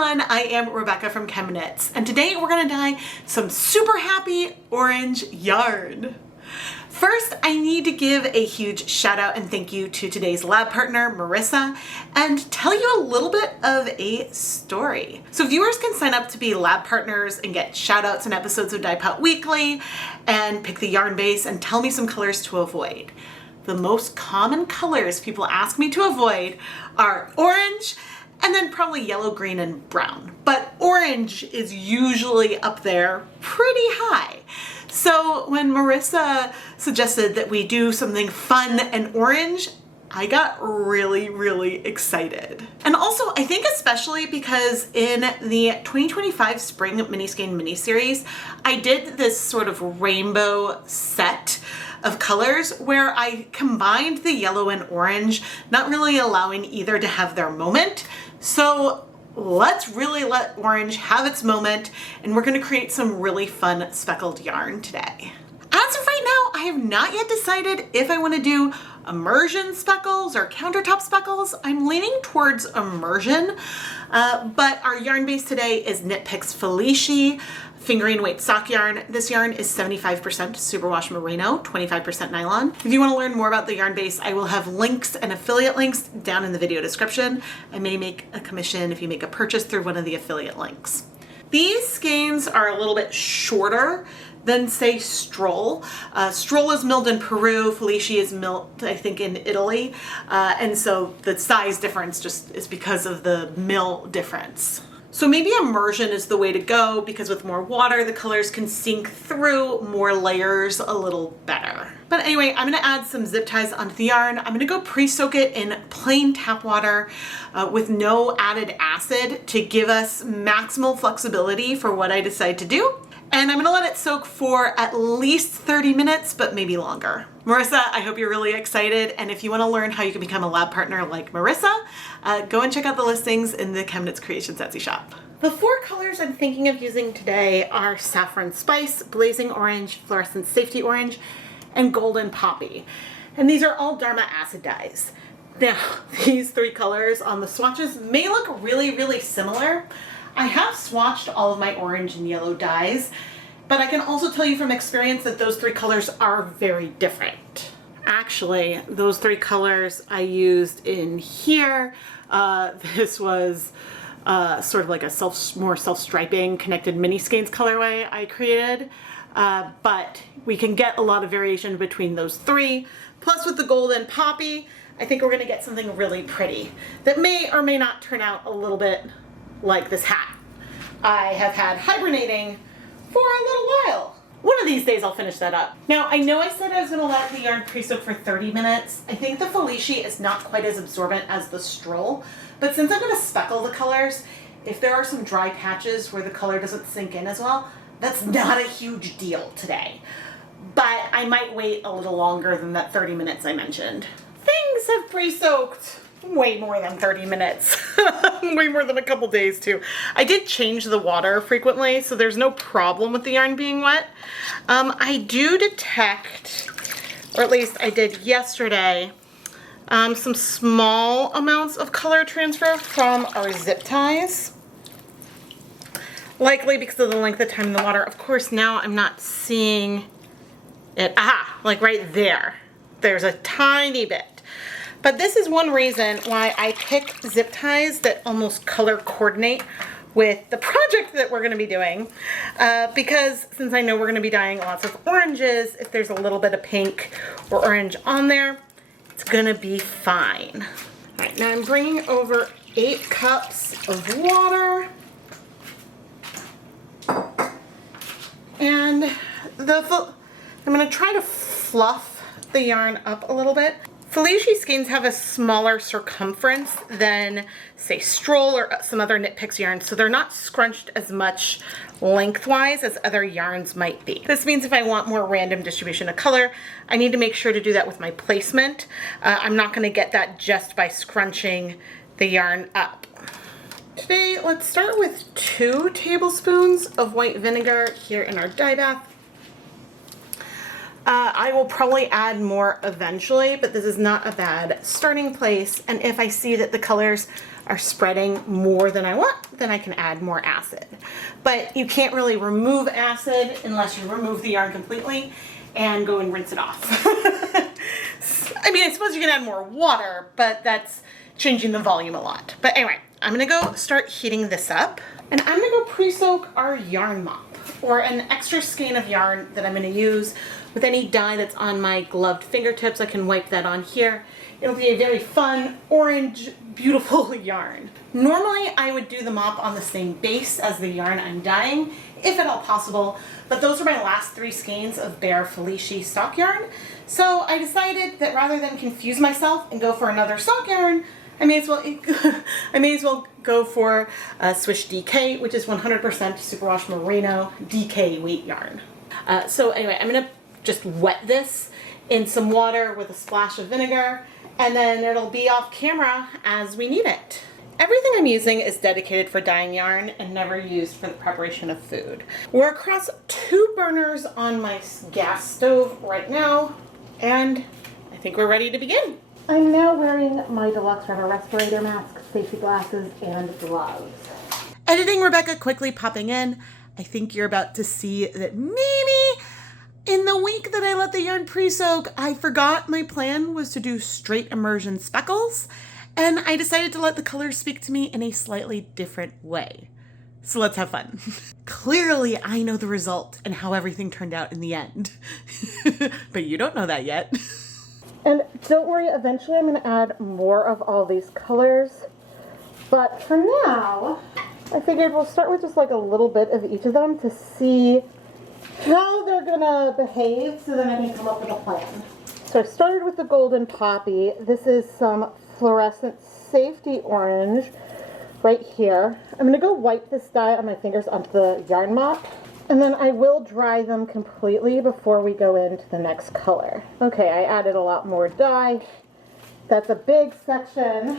everyone, I am Rebecca from ChemKnits, and today we're gonna dye some super happy orange yarn. First, I need to give a huge shout out and thank you to today's lab partner, Marissa, and tell you a little bit of a story. So viewers can sign up to be lab partners and get shout outs and episodes of Dyepot Weekly and pick the yarn base and tell me some colors to avoid. The most common colors people ask me to avoid are orange, and then probably yellow, green, and brown. But orange is usually up there pretty high. So when Marissa suggested that we do something fun and orange, I got really, really excited. And also, I think especially because in the 2025 Spring Mini Skein mini-series, I did this sort of rainbow set of colors where I combined the yellow and orange, not really allowing either to have their moment. So let's really let orange have its moment, and we're gonna create some really fun speckled yarn today. As of right now, I have not yet decided if I wanna do immersion speckles or countertop speckles. I'm leaning towards immersion, but our yarn base today is Knit Picks Felici fingering weight sock yarn. This yarn is 75% superwash merino, 25% nylon. If you want to learn more about the yarn base, I will have links and affiliate links down in the video description. I may make a commission if you make a purchase through one of the affiliate links. These skeins are a little bit shorter than, say, Stroll. Stroll is milled in Peru, Felici is milled, I think, in Italy. And so the size difference just is because of the mill difference. So maybe immersion is the way to go because with more water, the colors can sink through more layers a little better. But anyway, I'm gonna add some zip ties onto the yarn. I'm gonna go pre-soak it in plain tap water with no added acid to give us maximal flexibility for what I decide to do. And I'm gonna let it soak for at least 30 minutes, but maybe longer. Marissa, I hope you're really excited. And if you wanna learn how you can become a lab partner like Marissa, go and check out the listings in the ChemKnits Creations Etsy shop. The four colors I'm thinking of using today are Saffron Spice, Blazing Orange, Fluorescent Safety Orange, and Golden Poppy. And these are all Dharma acid dyes. Now, these three colors on the swatches may look really, really similar. I have swatched all of my orange and yellow dyes, but I can also tell you from experience that those three colors are very different. Actually, those three colors I used in here. This was sort of like a more self-striping connected mini skeins colorway I created, but we can get a lot of variation between those three. Plus with the Golden Poppy, I think we're gonna get something really pretty that may or may not turn out a little bit like this hat I have had hibernating for a little while. One of these days I'll finish that up. Now, I know I said I was gonna let the yarn pre-soak for 30 minutes. I think the Felici is not quite as absorbent as the Stroll, but since I'm gonna speckle the colors, if there are some dry patches where the color doesn't sink in as well, that's not a huge deal today. But I might wait a little longer than that 30 minutes I mentioned. Things have pre-soaked way more than 30 minutes. Way more than a couple days too. I did change the water frequently, so there's no problem with the yarn being wet. I do detect, or at least I did yesterday, some small amounts of color transfer from our zip ties. Likely because of the length of time in the water. Of course, now I'm not seeing it. Aha, like right there. There's a tiny bit. But this is one reason why I pick zip ties that almost color coordinate with the project that we're going to be doing. Because since I know we're going to be dyeing lots of oranges, if there's a little bit of pink or orange on there, it's going to be fine. All right, now I'm bringing over 8 cups of water. And I'm going to try to fluff the yarn up a little bit. Felici skeins have a smaller circumference than, say, Stroll or some other Knit Picks yarns, so they're not scrunched as much lengthwise as other yarns might be. This means if I want more random distribution of color, I need to make sure to do that with my placement. I'm not going to get that just by scrunching the yarn up. Today, let's start with 2 tablespoons of white vinegar here in our dye bath. I will probably add more eventually, but this is not a bad starting place. And if I see that the colors are spreading more than I want, then I can add more acid. But you can't really remove acid unless you remove the yarn completely and go and rinse it off. I mean, I suppose you can add more water, but that's changing the volume a lot. But anyway, I'm gonna go start heating this up, and I'm gonna go pre-soak our yarn mop, or an extra skein of yarn that I'm gonna use with any dye that's on my gloved fingertips. I can wipe that on here. It'll be a very fun, orange, beautiful yarn. Normally, I would do the mop on the same base as the yarn I'm dyeing, if at all possible, but those are my last 3 skeins of bare Felici stock yarn. So I decided that rather than confuse myself and go for another stock yarn, I may as well go for Swish DK, which is 100% superwash merino DK weight yarn. So anyway, I'm gonna just wet this in some water with a splash of vinegar, and then it'll be off camera as we need it. Everything I'm using is dedicated for dyeing yarn and never used for the preparation of food. We're across 2 burners on my gas stove right now, and I think we're ready to begin. I'm now wearing my deluxe rubber respirator mask, safety glasses, and gloves. Editing Rebecca quickly popping in. I think you're about to see that maybe in the week that I let the yarn pre-soak, I forgot my plan was to do straight immersion speckles, and I decided to let the colors speak to me in a slightly different way. So let's have fun. Clearly, I know the result and how everything turned out in the end. But you don't know that yet. And don't worry, eventually I'm going to add more of all these colors. But for now, I figured we'll start with just like a little bit of each of them to see how they're going to behave so then I can come up with a plan. So I started with the golden poppy. This is some fluorescent safety orange right here. I'm going to go wipe this dye on my fingers onto the yarn mop, and then I will dry them completely before we go into the next color. Okay, I added a lot more dye. That's a big section.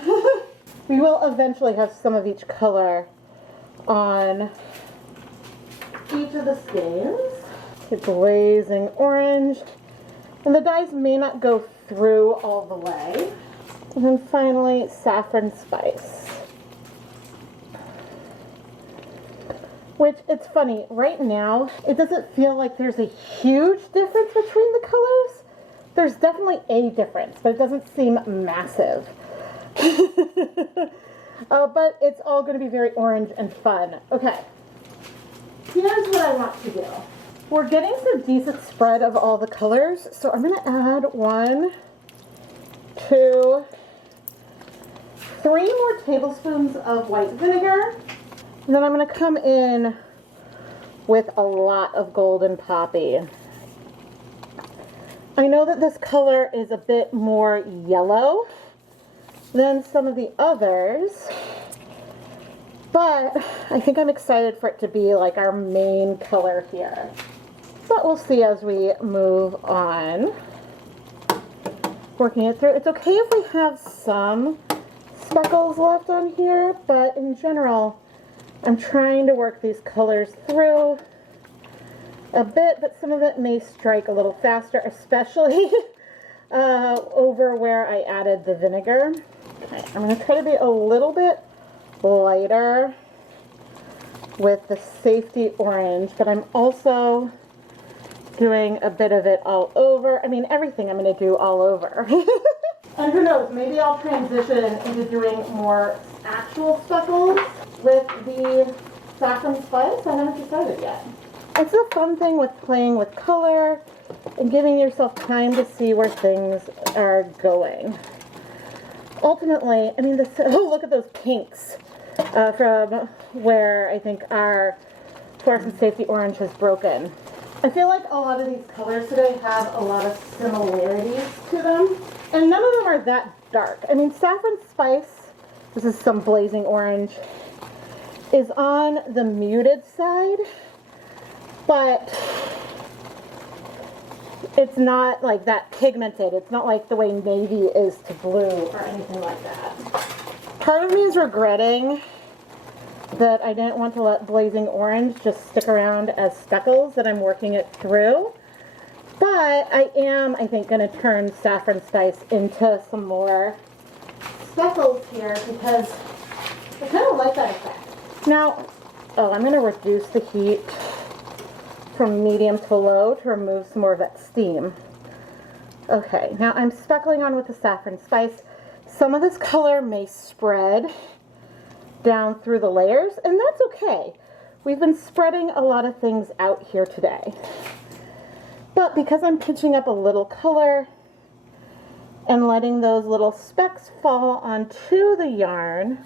We will eventually have some of each color on each of the skeins. Okay, blazing orange. And the dyes may not go through all the way. And then finally, saffron spice. Which, it's funny, right now, it doesn't feel like there's a huge difference between the colors. There's definitely a difference, but it doesn't seem massive. But it's all going to be very orange and fun. Okay, here's what I want to do. We're getting some decent spread of all the colors, so I'm going to add 1, 2, 3 more tablespoons of white vinegar. And then I'm going to come in with a lot of golden poppy. I know that this color is a bit more yellow than some of the others, but I think I'm excited for it to be like our main color here. But we'll see as we move on. Working it through. It's okay if we have some speckles left on here, but in general, I'm trying to work these colors through a bit, but some of it may strike a little faster, especially over where I added the vinegar. Okay, I'm going to try to be a little bit lighter with the safety orange, but I'm also doing a bit of it all over. I mean, everything I'm going to do all over. And who knows, maybe I'll transition into doing more actual speckles with the saffron spice. I haven't decided yet. It's a fun thing with playing with color and giving yourself time to see where things are going. Ultimately, I mean, this, oh, look at those pinks from where I think our fluorescent safety orange has broken. I feel like a lot of these colors today have a lot of similarities to them, and none of them are that dark. I mean, saffron spice, this is some blazing orange, is on the muted side, but it's not like that pigmented. It's not like the way navy is to blue or anything like that. Part of me is regretting that I didn't want to let blazing orange just stick around as speckles, that I'm working it through. But I am, I think, going to turn saffron spice into some more speckles here, because I kind of like that effect. Now, I'm going to reduce the heat from medium to low to remove some more of that steam. Okay, now I'm speckling on with the saffron spice. Some of this color may spread down through the layers, and that's okay. We've been spreading a lot of things out here today. But because I'm pinching up a little color and letting those little specks fall onto the yarn,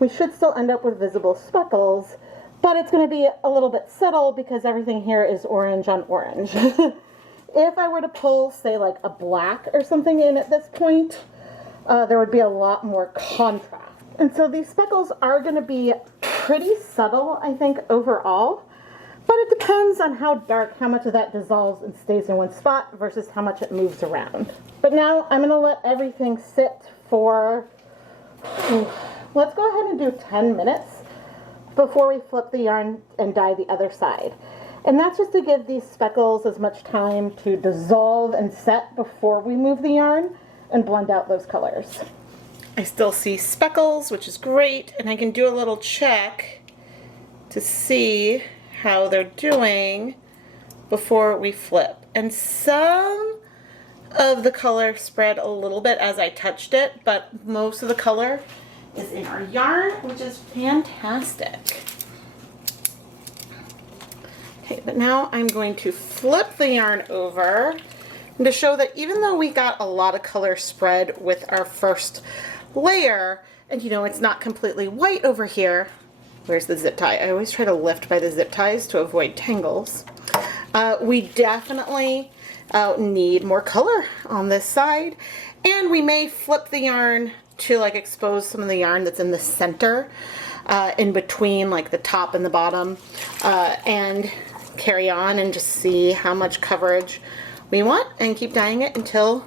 we should still end up with visible speckles, but it's going to be a little bit subtle because everything here is orange on orange. If I were to pull, say, like a black or something in at this point, there would be a lot more contrast. And so these speckles are going to be pretty subtle, I think, overall. But it depends on how dark, how much of that dissolves and stays in one spot versus how much it moves around. But now I'm going to let everything sit for, let's go ahead and do 10 minutes before we flip the yarn and dye the other side. And that's just to give these speckles as much time to dissolve and set before we move the yarn and blend out those colors. I still see speckles, which is great, and I can do a little check to see how they're doing before we flip. And some of the color spread a little bit as I touched it, but most of the color is in our yarn, which is fantastic. Okay, but now I'm going to flip the yarn over and to show that even though we got a lot of color spread with our first layer, and you know, it's not completely white over here. Where's the zip tie? I always try to lift by the zip ties to avoid tangles. We definitely need more color on this side, and we may flip the yarn to like expose some of the yarn that's in the center, in between like the top and the bottom, and carry on and just see how much coverage we want and keep dyeing it until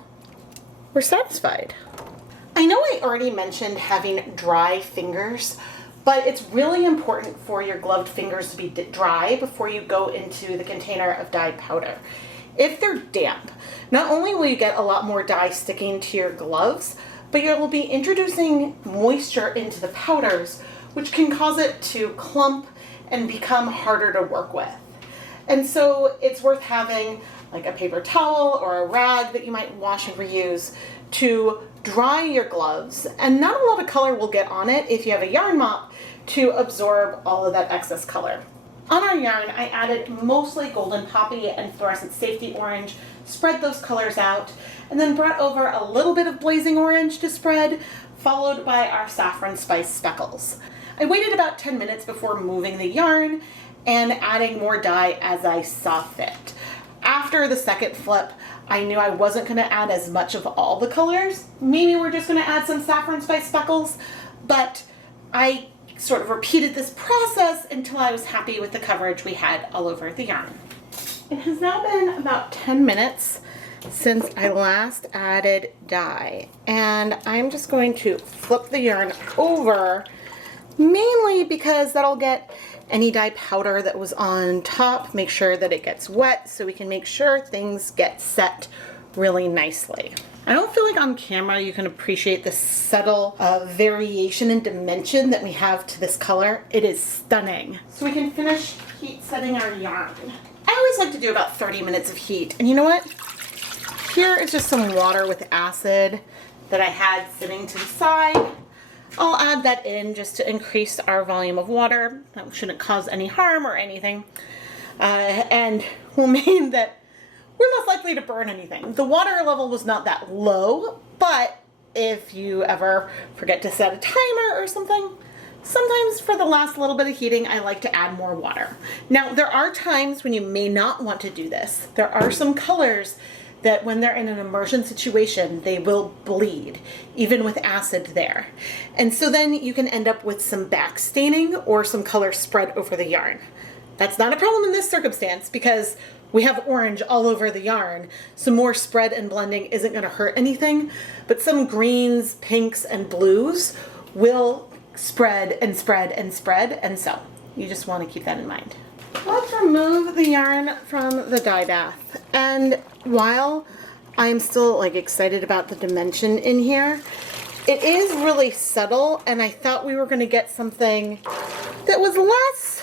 we're satisfied. I know I already mentioned having dry fingers, but it's really important for your gloved fingers to be dry before you go into the container of dyed powder. If they're damp, not only will you get a lot more dye sticking to your gloves, but you'll be introducing moisture into the powders, which can cause it to clump and become harder to work with. And so it's worth having like a paper towel or a rag that you might wash and reuse to dry your gloves, and not a lot of color will get on it if you have a yarn mop to absorb all of that excess color. On our yarn, I added mostly golden poppy and fluorescent safety orange, spread those colors out, and then brought over a little bit of blazing orange to spread, followed by our saffron spice speckles. I waited about 10 minutes before moving the yarn and adding more dye as I saw fit. After the second flip, I knew I wasn't going to add as much of all the colors. Maybe we're just going to add some saffron spice speckles, but I sort of repeated this process until I was happy with the coverage we had all over the yarn. It has now been about 10 minutes since I last added dye, and I'm just going to flip the yarn over, mainly because that'll get any dye powder that was on top, make sure that it gets wet so we can make sure things get set really nicely. I don't feel like on camera you can appreciate the subtle variation in dimension that we have to this color. It is stunning. So we can finish heat setting our yarn. I always like to do about 30 minutes of heat, and you know what? Here is just some water with acid that I had sitting to the side. I'll add that in just to increase our volume of water. That shouldn't cause any harm or anything, and will mean that we're less likely to burn anything. The water level was not that low, but if you ever forget to set a timer or something, sometimes for the last little bit of heating, I like to add more water. Now, there are times when you may not want to do this. There are some colors that when they're in an immersion situation, they will bleed, even with acid there. And so then you can end up with some back staining or some color spread over the yarn. That's not a problem in this circumstance because we have orange all over the yarn. Some more spread and blending isn't gonna hurt anything, but some greens, pinks, and blues will spread and spread and spread, and so you just wanna keep that in mind. Let's remove the yarn from the dye bath. And while I'm still like excited about the dimension in here, it is really subtle, and I thought we were going to get something that was less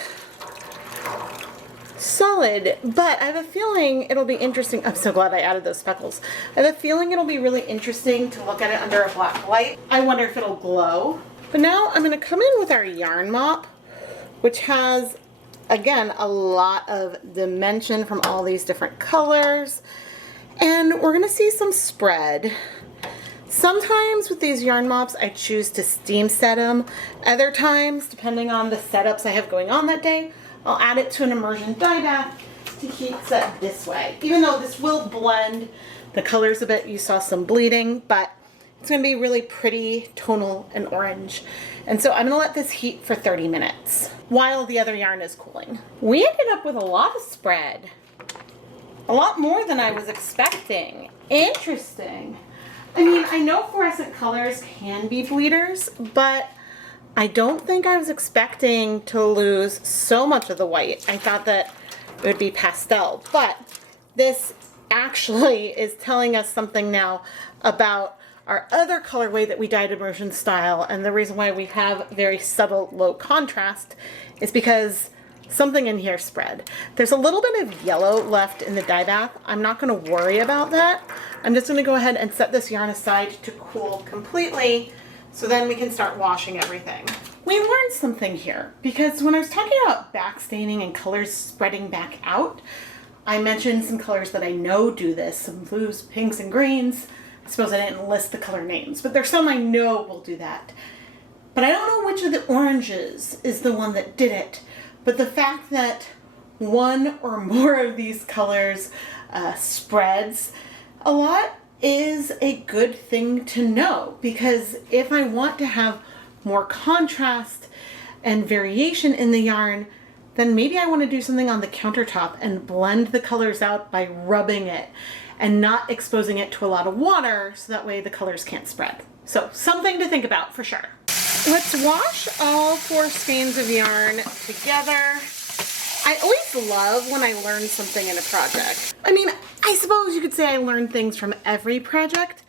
solid, but I have a feeling it'll be interesting. I'm so glad I added those speckles. I have a feeling it'll be really interesting to look at it under a black light. I wonder if it'll glow. But now I'm going to come in with our yarn mop, which has, again, a lot of dimension from all these different colors. And we're going to see some spread. Sometimes with these yarn mops, I choose to steam set them. Other times, depending on the setups I have going on that day, I'll add it to an immersion dye bath to heat set this way. Even though this will blend the colors a bit, you saw some bleeding, but it's going to be really pretty tonal and orange. And so I'm going to let this heat for 30 minutes while the other yarn is cooling. We ended up with a lot of spread. A lot more than I was expecting. Interesting. I mean, I know fluorescent colors can be bleeders, but I don't think I was expecting to lose so much of the white. I thought that it would be pastel, but this actually is telling us something now about our other colorway that we dyed immersion style, and the reason why we have very subtle low contrast is because something in here spread. There's a little bit of yellow left in the dye bath. I'm not going to worry about that. I'm just going to go ahead and set this yarn aside to cool completely, so then we can start washing everything. We learned something here, because when I was talking about back staining and colors spreading back out, I mentioned some colors that I know do this, some blues, pinks, and greens. I suppose I didn't list the color names, but there's some I know will do that. But I don't know which of the oranges is the one that did it. But the fact that one or more of these colors spreads a lot is a good thing to know, because if I want to have more contrast and variation in the yarn, then maybe I want to do something on the countertop and blend the colors out by rubbing it and not exposing it to a lot of water, so that way the colors can't spread. So something to think about for sure. Let's wash all 4 skeins of yarn together. I always love when I learn something in a project. I mean, I suppose you could say I learn things from every project.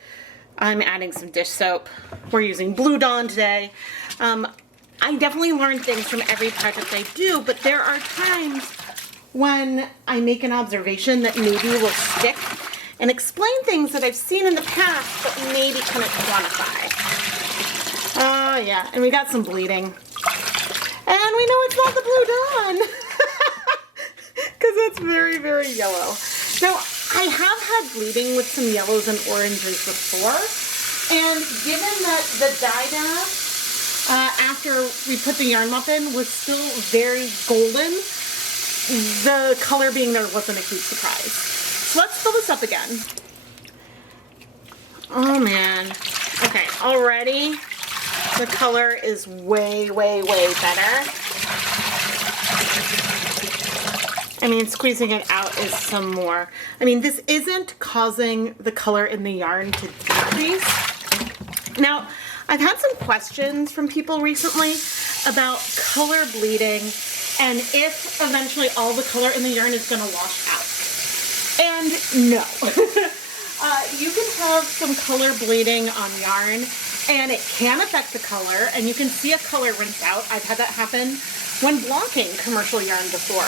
I'm adding some dish soap. We're using Blue Dawn today. I definitely learn things from every project I do, but there are times when I make an observation that maybe will stick and explain things that I've seen in the past, but maybe couldn't quantify. Oh yeah, and we got some bleeding. And we know it's not the Blue Dawn, because it's very, very yellow. Now, I have had bleeding with some yellows and oranges before, and given that the dye bath, after we put the yarn mop in, was still very golden, the color being there wasn't a huge surprise. So let's fill this up again. Oh man. Okay, already the color is way, way, way better. I mean, squeezing it out is some more. I mean, this isn't causing the color in the yarn to decrease. Now, I've had some questions from people recently about color bleeding and if eventually all the color in the yarn is going to wash out. And no. You can have some color bleeding on yarn and it can affect the color, and you can see a color rinse out. I've had that happen when blocking commercial yarn before.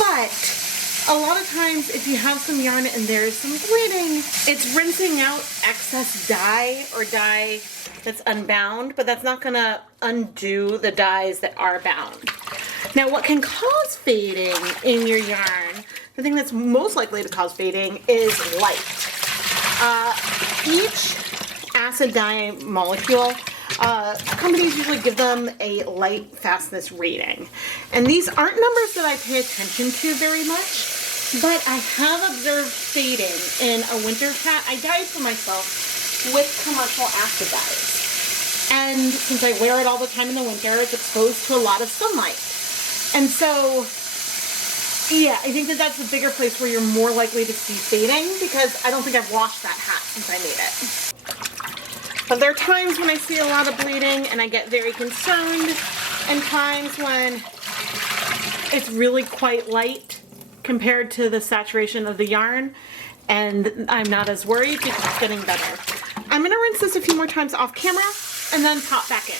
But a lot of times if you have some yarn and there's some bleeding, it's rinsing out excess dye or dye that's unbound, but that's not gonna undo the dyes that are bound. Now, what can cause fading in your yarn, the thing that's most likely to cause fading, is light. Each acid dye molecule, companies usually give them a light fastness rating. And these aren't numbers that I pay attention to very much, but I have observed fading in a winter hat I dyed for myself with commercial acid dyes. And since I wear it all the time in the winter, it's exposed to a lot of sunlight. And so, yeah, I think that that's a bigger place where you're more likely to see fading, because I don't think I've washed that hat since I made it. But there are times when I see a lot of bleeding and I get very concerned, and times when it's really quite light compared to the saturation of the yarn, and I'm not as worried because it's getting better. I'm gonna rinse this a few more times off camera and then pop back in.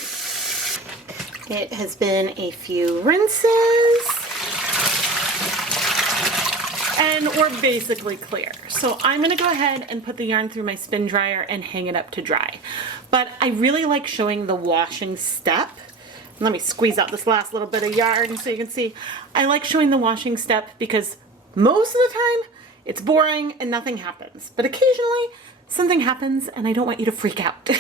It has been a few rinses and we're basically clear. So I'm gonna go ahead and put the yarn through my spin dryer and hang it up to dry. But I really like showing the washing step. Let me squeeze out this last little bit of yarn so you can see. I like showing the washing step because most of the time it's boring and nothing happens. But occasionally something happens and I don't want you to freak out.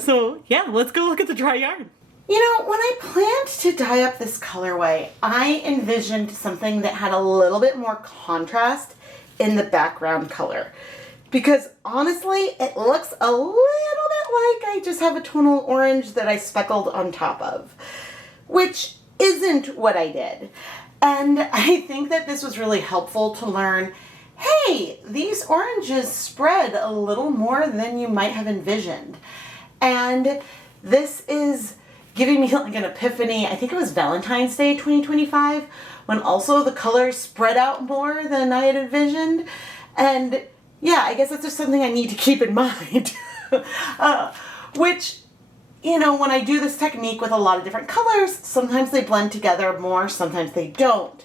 So yeah, let's go look at the dry yarn. You know, when I planned to dye up this colorway, I envisioned something that had a little bit more contrast in the background color. Because honestly, it looks a little bit like I just have a tonal orange that I speckled on top of, which isn't what I did. And I think that this was really helpful to learn, hey, these oranges spread a little more than you might have envisioned. And this is giving me like an epiphany. I think it was Valentine's Day 2025 when also the colors spread out more than I had envisioned. And yeah, I guess that's just something I need to keep in mind. Which, you know, when I do this technique with a lot of different colors, sometimes they blend together more, sometimes they don't.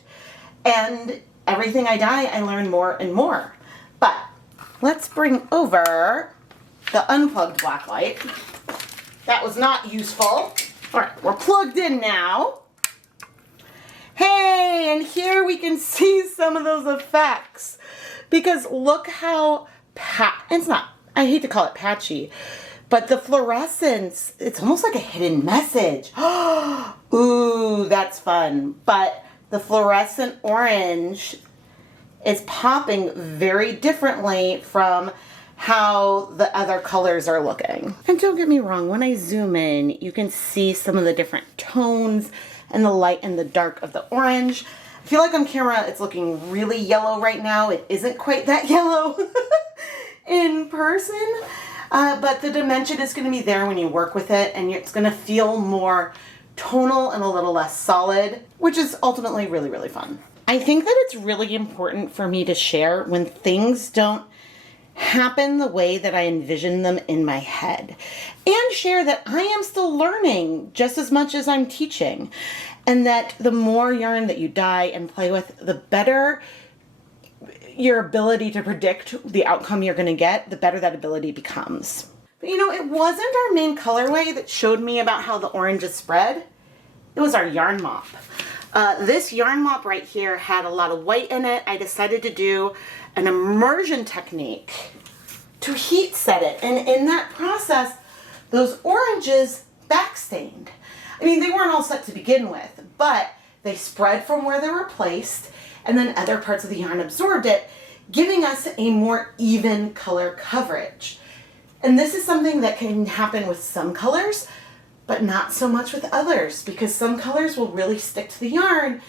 And everything I dye, I learn more and more. But let's bring over the unplugged black light. That was not useful. All right, we're plugged in now. Hey, and here we can see some of those effects. Because look how, it's not, I hate to call it patchy, but the fluorescence, it's almost like a hidden message. Ooh, that's fun. But the fluorescent orange is popping very differently from how the other colors are looking. And don't get me wrong, when I zoom in, you can see some of the different tones and the light and the dark of the orange. I feel like on camera it's looking really yellow right now. It isn't quite that yellow in person, but the dimension is gonna be there when you work with it, and it's gonna feel more tonal and a little less solid, which is ultimately really, really fun. I think that it's really important for me to share when things don't happen the way that I envision them in my head, and share that I am still learning just as much as I'm teaching, and that the more yarn that you dye and play with, the better your ability to predict the outcome you're going to get, the better that ability becomes. But you know, it wasn't our main colorway that showed me about how the orange is spread. It was our yarn mop. This yarn mop right here had a lot of white in it. I decided to do an immersion technique to heat set it. And in that process, those oranges backstained. I mean, they weren't all set to begin with, but they spread from where they were placed, and then other parts of the yarn absorbed it, giving us a more even color coverage. And this is something that can happen with some colors, but not so much with others, because some colors will really stick to the yarn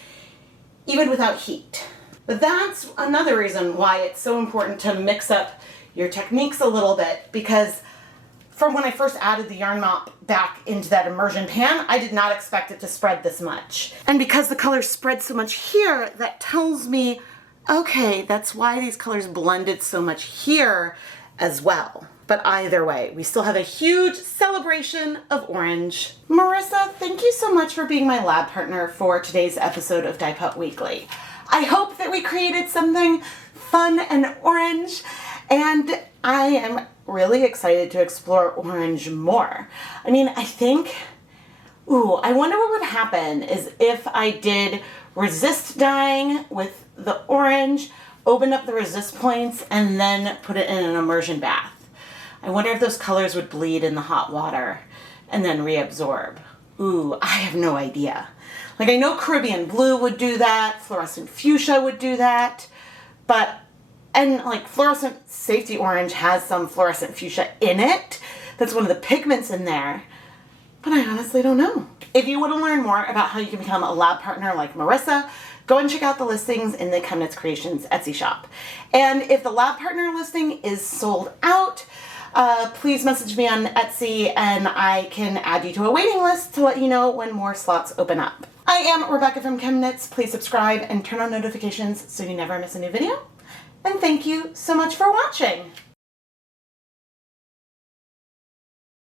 even without heat. But that's another reason why it's so important to mix up your techniques a little bit, because from when I first added the yarn mop back into that immersion pan, I did not expect it to spread this much. And because the colors spread so much here, that tells me, okay, that's why these colors blended so much here as well. But either way, we still have a huge celebration of orange. Marissa, thank you so much for being my lab partner for today's episode of Dyepot Weekly. I hope that we created something fun and orange, and I am really excited to explore orange more. I mean, I think, I wonder what would happen is if I did resist dyeing with the orange, open up the resist points, and then put it in an immersion bath. I wonder if those colors would bleed in the hot water and then reabsorb. I have no idea. Like, I know Caribbean blue would do that, fluorescent fuchsia would do that, and like fluorescent safety orange has some fluorescent fuchsia in it. That's one of the pigments in there, but I honestly don't know. If you want to learn more about how you can become a lab partner like Marissa, go and check out the listings in the ChemKnits Creations Etsy shop. And if the lab partner listing is sold out, please message me on Etsy and I can add you to a waiting list to let you know when more slots open up. I am Rebecca from ChemKnits. Please subscribe and turn on notifications so you never miss a new video. And thank you so much for watching.